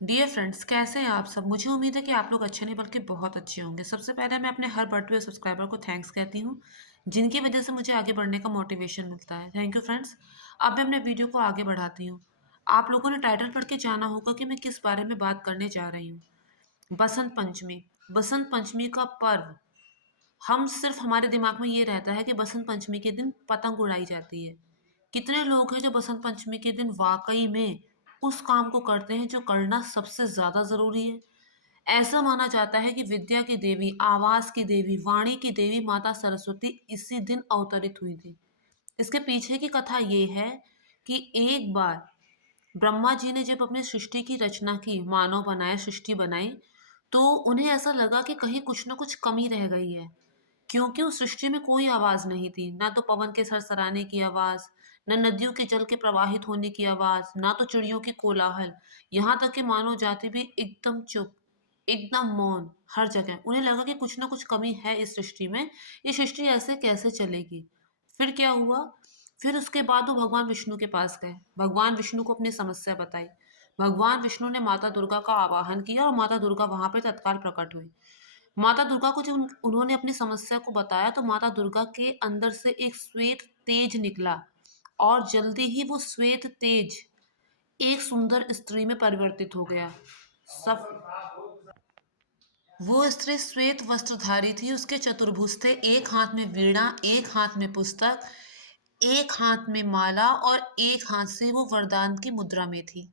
Dear friends, कैसे हैं आप सब? मुझे उम्मीद है कि आप लोग अच्छे नहीं बल्कि बहुत अच्छे होंगे। सबसे पहले मैं अपने हर बर्थडे सब्सक्राइबर को थैंक्स कहती हूँ, जिनकी वजह से मुझे आगे बढ़ने का मोटिवेशन मिलता है। Thank you friends. अब मैं अपने वीडियो को आगे बढ़ाती हूँ। आप लोगों ने टाइटल पढ़ के जाना होगा कि मैं किस बारे में बात करने जा रही हूँ। बसंत पंचमी। बसंत पंचमी का पर्व। हम सिर्फ हमारे दिमाग में ये रहता है कि बसंत पंचमी के दिन पतंग उड़ाई जाती है। कितने लोग हैं जो बसंत पंचमी के दिन वाकई में उस काम को करते हैं जो करना सबसे ज्यादा जरूरी है। ऐसा माना जाता है कि विद्या की देवी, आवास की देवी, वाणी की देवी माता सरस्वती इसी दिन अवतरित हुई थी। इसके पीछे की कथा ये है कि एक बार ब्रह्मा जी ने जब अपनी सृष्टि की रचना की, मानव बनाए, सृष्टि बनाई, तो उन्हें ऐसा लगा कि कहीं कुछ ना कुछ कमी रह गई है। क्योंकि उस सृष्टि में कोई आवाज नहीं थी, ना तो पवन के सरसराने की आवाज, न नदियों के जल के प्रवाहित होने की आवाज, ना तो चिड़ियों की कोलाहल। यहाँ तक कि मानव जाति भी एकदम चुप, एकदम मौन। हर जगह उन्हें लगा कि कुछ ना कुछ कमी है इस सृष्टि में। ये सृष्टि ऐसे कैसे चलेगी? फिर क्या हुआ? फिर उसके बाद वो भगवान विष्णु के पास गए, भगवान विष्णु को अपनी समस्या बताई। भगवान विष्णु ने माता दुर्गा का आवाहन किया और माता दुर्गा वहां पे तत्काल प्रकट हुई। माता दुर्गा को जब उन्होंने अपनी समस्या को बताया तो माता दुर्गा के अंदर से एक श्वेत तेज निकला, और जल्दी ही वो श्वेत तेज एक सुंदर स्त्री में परिवर्तित हो गया। सब वो स्त्री श्वेत वस्त्रधारी थी, उसके चतुर्भुज थे, एक हाथ में वीणा, एक हाथ में पुस्तक, एक हाथ में माला और एक हाथ से वो वरदान की मुद्रा में थी।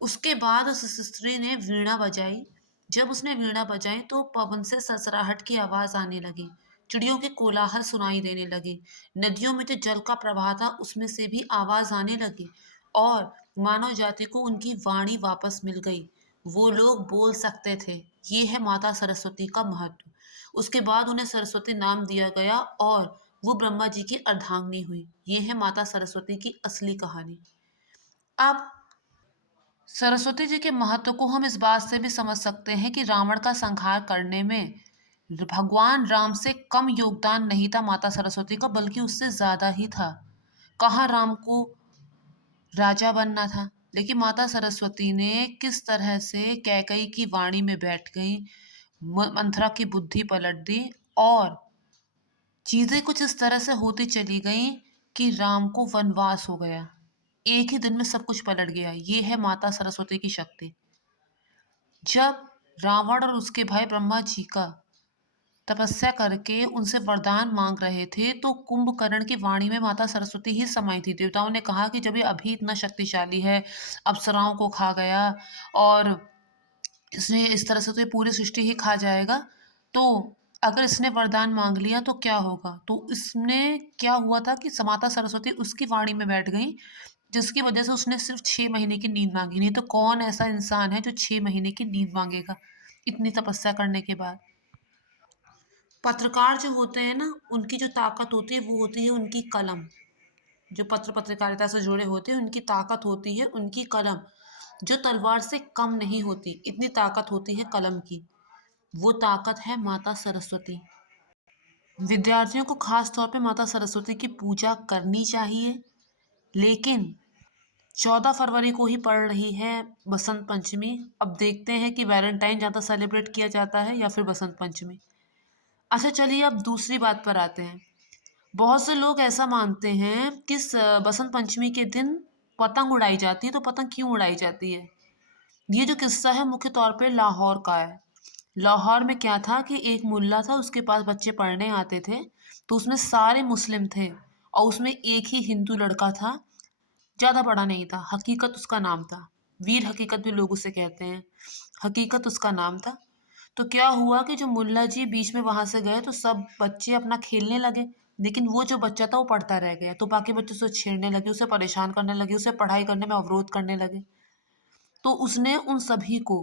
उसके बाद उस स्त्री ने वीणा बजाई। जब उसने वीणा बजाई तो पवन से सरसराहट की आवाज आने लगी, चिड़ियों के कोलाहल सुनाई देने लगे, नदियों में जो जल का प्रवाह था उसमें से भी आवाज आने लगी, और मानव जाति को उनकी वाणी वापस मिल गई। वो लोग बोल सकते थे। ये है माता सरस्वती का महत्व। उसके बाद उन्हें सरस्वती नाम दिया गया और वो ब्रह्मा जी की अर्धांगिनी हुई। ये है माता सरस्वती की असली कहानी। अब सरस्वती जी के महत्व को हम इस बात से भी समझ सकते हैं कि रावण का संहार करने में भगवान राम से कम योगदान नहीं था माता सरस्वती का, बल्कि उससे ज्यादा ही था। कहाँ राम को राजा बनना था, लेकिन माता सरस्वती ने किस तरह से कैकई की वाणी में बैठ गई, मंथरा की बुद्धि पलट दी, और चीजें कुछ इस तरह से होती चली गई कि राम को वनवास हो गया। एक ही दिन में सब कुछ पलट गया। ये है माता सरस्वती की शक्ति। जब रावण और उसके भाई ब्रह्मा जी का तपस्या करके उनसे वरदान मांग रहे थे तो कुंभकर्ण की वाणी में माता सरस्वती ही समाई थी। देवताओं ने कहा कि जब ये अभी इतना शक्तिशाली है, अप्सराओं को खा गया और इसने इस तरह से तो ये पूरी सृष्टि ही खा जाएगा, तो अगर इसने वरदान मांग लिया तो क्या होगा? तो इसने क्या हुआ था कि माता सरस्वती उसकी वाणी में बैठ गई, जिसकी वजह से उसने सिर्फ 6 महीने की नींद मांगी। नहीं तो कौन ऐसा इंसान है जो 6 महीने की नींद मांगेगा इतनी तपस्या करने के बाद? पत्रकार जो होते हैं ना, उनकी जो ताकत होती है वो होती है उनकी कलम। जो पत्रकारिता से जुड़े होते हैं उनकी ताकत होती है उनकी कलम, जो तलवार से कम नहीं होती। इतनी ताकत होती है कलम की। वो ताकत है माता सरस्वती। विद्यार्थियों को खास तौर पे माता सरस्वती की पूजा करनी चाहिए। लेकिन 14 फरवरी को ही पड़ रही है बसंत पंचमी। अब देखते हैं कि वैलेंटाइन ज़्यादा सेलिब्रेट किया जाता है या फिर बसंत पंचमी। अच्छा, चलिए अब दूसरी बात पर आते हैं। बहुत से लोग ऐसा मानते हैं कि बसंत पंचमी के दिन पतंग उड़ाई जाती है। तो पतंग क्यों उड़ाई जाती है? ये जो किस्सा है मुख्य तौर पे लाहौर का है। लाहौर में क्या था कि एक मुल्ला था, उसके पास बच्चे पढ़ने आते थे, तो उसमें सारे मुस्लिम थे और उसमें एक ही हिंदू लड़का था। ज़्यादा बड़ा नहीं था, हकीकत उसका नाम था। वीर हकीकत भी लोग उसे कहते हैं। हकीकत उसका नाम था। तो क्या हुआ कि जो मुल्ला जी बीच में वहां से गए तो सब बच्चे अपना खेलने लगे, लेकिन वो जो बच्चा था वो पढ़ता रह गया। तो बाकी बच्चे उसे छेड़ने लगे, उसे परेशान करने लगे, उसे पढ़ाई करने में अवरोध करने लगे। तो उसने उन सभी को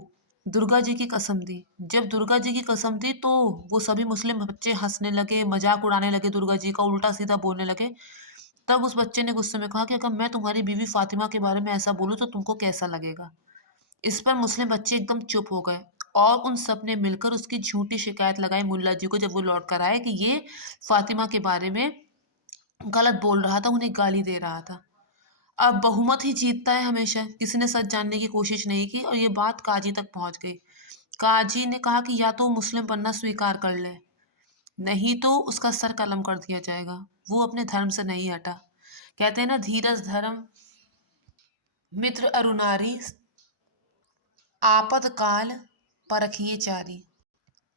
दुर्गा जी की कसम दी। जब दुर्गा जी की कसम दी तो वो सभी मुस्लिम बच्चे हंसने लगे, मजाक उड़ाने लगे, दुर्गा जी का उल्टा सीधा बोलने लगे। तब उस बच्चे ने गुस्से में कहा कि अगर मैं तुम्हारी बीवी फातिमा के बारे में ऐसा बोलूं तो तुमको कैसा लगेगा? इस पर मुस्लिम बच्चे एकदम चुप हो गए, और उन सब ने मिलकर उसकी झूठी शिकायत लगाई मुल्ला जी को जब वो लौट कर आए कि ये फातिमा के बारे में गलत बोल रहा था, उन्हें गाली दे रहा था। अब बहुमत ही जीतता है हमेशा, किसी ने सच जानने की कोशिश नहीं की और ये बात काजी तक पहुंच गई। काजी ने कहा कि या तो वो मुस्लिम बनना स्वीकार कर ले, नहीं तो उसका सर कलम कर दिया जाएगा। वो अपने धर्म से नहीं हटा। कहते हैं ना, धीरज धर्म मित्र अरुनारी, आपदकाल परखिए चारी,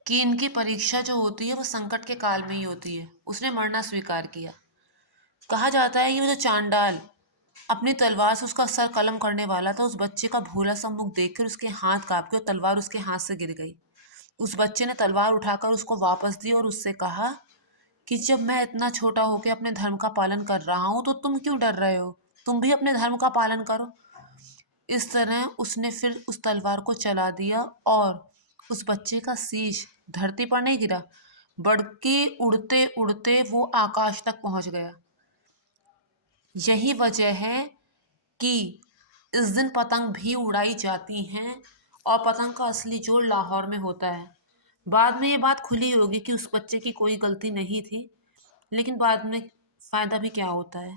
कि इनकी परीक्षा जो होती है वो संकट के काल में ही होती है। उसने मरना स्वीकार किया। कहा जाता है कि वो जो चांडाल अपनी तलवार से उसका सर कलम करने वाला था, उस बच्चे का भोला सा मुख देखकर उसके हाथ कांप के और तलवार उसके हाथ से गिर गई। उस बच्चे ने तलवार उठाकर उसको वापस दी और उससे कहा कि जब मैं इतना छोटा होकर अपने धर्म का पालन कर रहा हूं तो तुम क्यों डर रहे हो? तुम भी अपने धर्म का पालन करो। इस तरह उसने फिर उस तलवार को चला दिया और उस बच्चे का शीश धरती पर नहीं गिरा, बल्कि उड़ते उड़ते वो आकाश तक पहुंच गया। यही वजह है कि इस दिन पतंग भी उड़ाई जाती हैं और पतंग का असली जोड़ लाहौर में होता है। बाद में ये बात खुली होगी कि उस बच्चे की कोई गलती नहीं थी, लेकिन बाद में फायदा भी क्या होता है।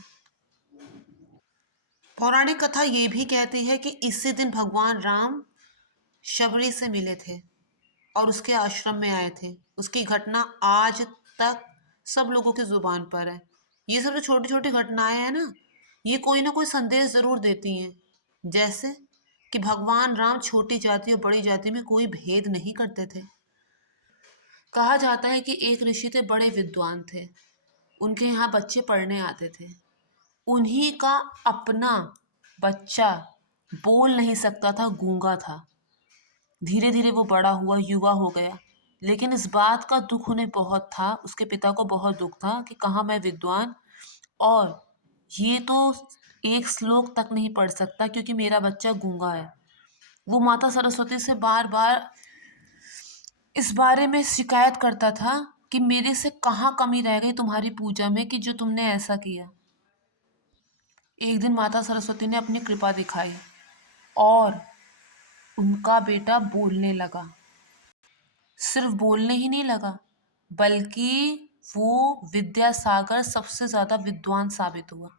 पौराणिक कथा ये भी कहती है कि इसी दिन भगवान राम शबरी से मिले थे और उसके आश्रम में आए थे। उसकी घटना आज तक सब लोगों की जुबान पर है। ये सब जो छोटी छोटी घटनाएं हैं ना कोई संदेश जरूर देती हैं। जैसे कि भगवान राम छोटी जाति और बड़ी जाति में कोई भेद नहीं करते थे। कहा जाता है कि एक ऋषि थे, बड़े विद्वान थे। उनके यहाँ बच्चे पढ़ने आते थे। उन्हीं का अपना बच्चा बोल नहीं सकता था, गूंगा था। धीरे धीरे वो बड़ा हुआ, युवा हो गया। लेकिन इस बात का दुख उन्हें बहुत था, उसके पिता को बहुत दुख था कि कहाँ मैं विद्वान और ये तो एक श्लोक तक नहीं पढ़ सकता क्योंकि मेरा बच्चा गूंगा है। वो माता सरस्वती से बार बार इस बारे में शिकायत करता था कि मेरे से कहाँ कमी रह गई तुम्हारी पूजा में कि जो तुमने ऐसा किया। एक दिन माता सरस्वती ने अपनी कृपा दिखाई और उनका बेटा बोलने लगा। सिर्फ बोलने ही नहीं लगा, बल्कि वो विद्यासागर सबसे ज्यादा विद्वान साबित हुआ।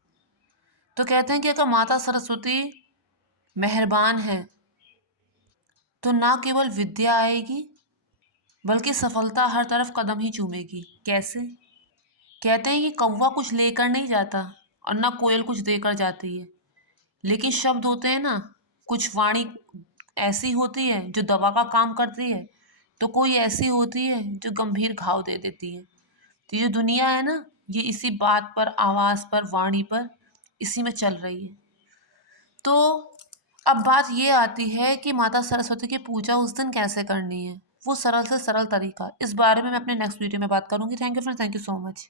तो कहते हैं कि अगर माता सरस्वती मेहरबान है तो ना केवल विद्या आएगी बल्कि सफलता हर तरफ कदम ही चूमेगी। कैसे? कहते हैं कि कौवा कुछ लेकर नहीं जाता और ना कोयल कुछ देकर जाती है, लेकिन शब्द होते हैं ना, कुछ वाणी ऐसी होती है जो दवा का काम करती है, तो कोई ऐसी होती है जो गंभीर घाव दे देती है। तो ये जो दुनिया है ना, ये इसी बात पर, आवाज पर, वाणी पर, इसी में चल रही है। तो अब बात ये आती है कि माता सरस्वती की पूजा उस दिन कैसे करनी है, वो सरल से सरल तरीका। इस बारे में मैं अपने नेक्स्ट वीडियो में बात करूंगी। Thank you friends, thank you so much.